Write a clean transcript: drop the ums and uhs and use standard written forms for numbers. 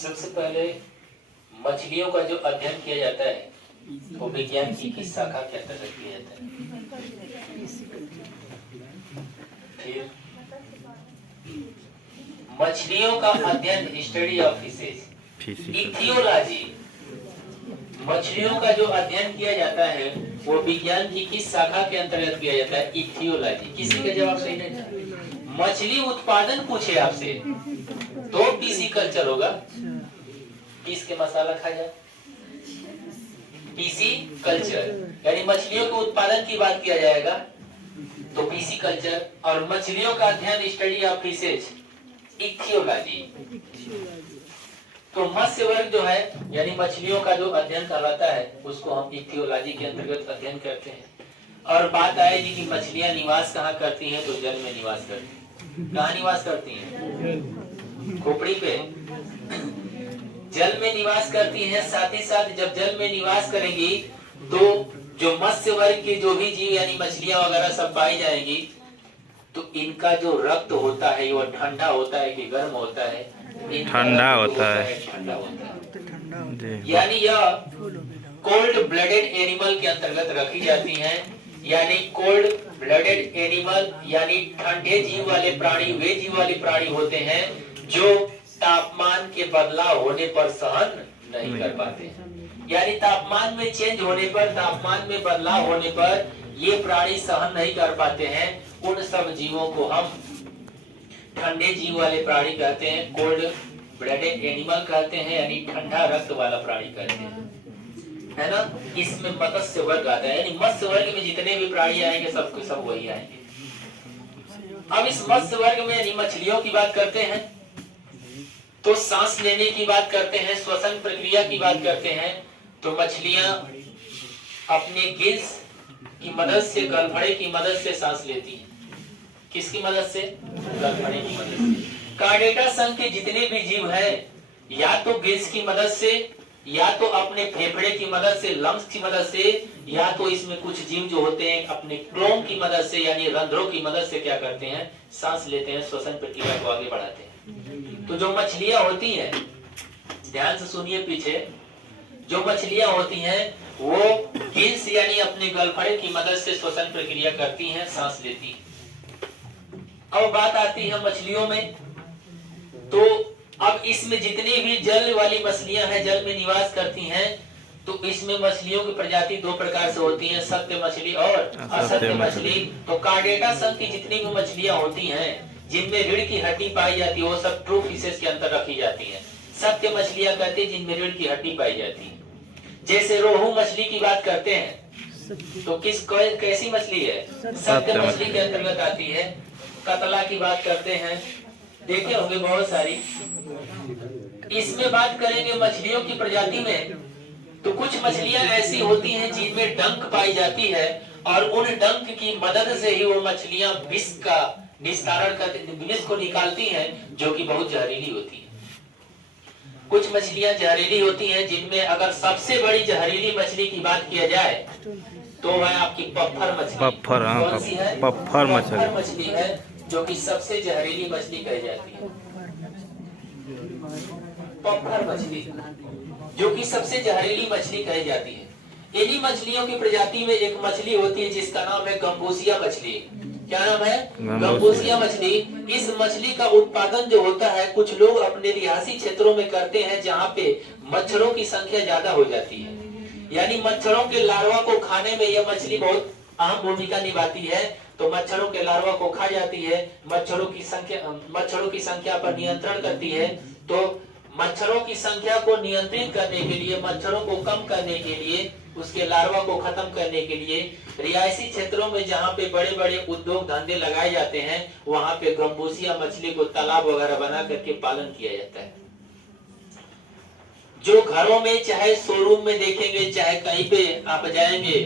सबसे पहले मछलियों का जो अध्ययन किया जाता है वो विज्ञान की किस शाखा के अंतर्गत किया जाता है? फिर मछलियों का अध्ययन स्टडी ऑफ फिशेज, इथियोलॉजी। मछलियों का जो अध्ययन किया जाता है वो विज्ञान की किस शाखा के अंतर्गत किया जाता है? इथियोलॉजी। किसी का जवाब सही नहीं था। मछली उत्पादन पूछे आपसे तो पीसी कल्चर होगा, पीस के मसाला खा जाए, पीसी कल्चर। यानी मछलियों के उत्पादन की बात किया जाएगा तो पीसी कल्चर, और मछलियों का अध्ययन स्टडी ऑफ फिशेज, इथियोलॉजी। तो मत्स्य वर्ग जो है यानी मछलियों का जो अध्ययन कहलाता है उसको हम इथियोलॉजी के अंतर्गत अध्ययन करते हैं। और बात आएगी कि मछलियां निवास कहाँ करती हैं, तो जल में निवास करती हैं। कहाँ निवास करती हैं? खोपड़ी पे जल में निवास करती हैं। साथ ही साथ जब जल में निवास करेंगी तो जो मत्स्य वर्ग के जो भी जीव यानी मछलियां वगैरह सब पाई जाएंगी तो इनका जो रक्त होता है वो ठंडा होता है कि गर्म होता है? ठंडा होता है। ठंडा होता है। यानी यह कोल्ड ब्लडेड एनिमल के अंतर्गत रखी जाती हैं। यानी कोल्ड ब्लडेड एनिमल यानी ठंडे जीव वाले प्राणी वे जीव वाले प्राणी होते हैं जो तापमान के बदलाव होने पर सहन नहीं कर पाते। यानी तापमान में चेंज होने पर, तापमान में बदलाव होने पर ये प्राणी सहन नहीं कर पाते हैं। उन सब जीवों को हम ठंडे जीव वाले प्राणी कहते हैं, कोल्ड ब्लडेड एनिमल कहते हैं, यानी ठंडा रक्त वाला प्राणी कहते हैं, है ना। इसमें मत्स्य वर्ग आता है, यानी मत्स्य वर्ग में जितने भी प्राणी आएंगे सबके सब वही आएंगे। अब इस मत्स्य वर्ग में यानी मछलियों की बात करते हैं तो सांस लेने की बात करते हैं, श्वसन प्रक्रिया की बात करते हैं। तो मछलियां अपने गिल्स की मदद से, गलफड़े की मदद से सांस लेती हैं। किसकी मदद से? गलफड़े की मदद से। कार्डेटा संघ के जितने भी जीव हैं या तो गिल्स की मदद से, या तो अपने फेफड़े की मदद से, लंग्स की मदद से, या तो इसमें कुछ जीव जो होते हैं अपने क्लोम की मदद से यानी रंध्रों की मदद से क्या करते हैं? सांस लेते हैं, श्वसन प्रक्रिया को आगे बढ़ाते हैं। तो जो मछलियां होती हैं, ध्यान से सुनिए पीछे, जो मछलियां होती हैं वो गिल्स यानी अपने गलफड़े की मदद से श्वसन प्रक्रिया करती हैं, सांस लेती हैं। अब बात आती है मछलियों में, तो अब इसमें जितनी भी जल वाली मछलियां हैं, जल में निवास करती हैं, तो इसमें मछलियों की प्रजाति दो प्रकार से होती हैं, सत्य मछली और असत्य मछली। तो कार्डेटा संघ की जितनी भी मछलियां होती हैं जिनमें रीढ़ की हड्डी पाई जाती है वो सब ट्रू फिशेस के अंदर रखी जाती है। सत्य मछलियां कहते हैं जिनमें रीढ़ की हड्डी पाई जाती है। जैसे रोहू मछली की बात करते हैं तो कैसी मछली है? सत्य मछली के अंतर्गत आती है। कतला की बात करते हैं, देखे होंगे बहुत सारी। इसमें बात करेंगे मछलियों की प्रजाति में, तो कुछ मछलियां ऐसी होती हैं जिनमें डंक पाई जाती है और उन डंक की मदद से ही वो मछलियां विष का निस्तारण करते, विष को निकालती हैं जो कि बहुत जहरीली होती है। कुछ मछलियां जहरीली होती हैं जिनमें अगर सबसे बड़ी जहरीली मछली की बात किया जाए तो वह आपकी पफ्फर मछली। पफ्फर, कौन सी है? पफ्फर मछली है जो कि सबसे जहरीली मछली कही जाती है। पफ्फर मछली जो कि सबसे जहरीली मछली कही जाती है। इन्हीं मछलियों की प्रजाति में एक मछली होती है जिसका नाम है गंबूसिया मछली। क्या नाम है? गंबूसिया मछली। इस मछली का उत्पादन जो होता है कुछ लोग अपने रिहायशी क्षेत्रों में करते हैं जहाँ पे मच्छरों की संख्या ज्यादा हो जाती है। यानी मच्छरों के लार्वा को खाने में यह मछली बहुत अहम भूमिका निभाती है। तो मच्छरों के लार्वा को खा जाती है, मच्छरों की संख्या पर नियंत्रण करती है। तो मच्छरों की संख्या को नियंत्रित करने के लिए, मच्छरों को कम करने के लिए, उसके लार्वा को खत्म करने के लिए रिहायशी क्षेत्रों में जहाँ पे बड़े बड़े उद्योग धंधे लगाए जाते हैं वहां पे गंबूसिया मछली को तालाब वगैरह बना करके पालन किया जाता है। जो घरों में चाहे शोरूम में देखेंगे, चाहे कहीं पे आप जाएंगे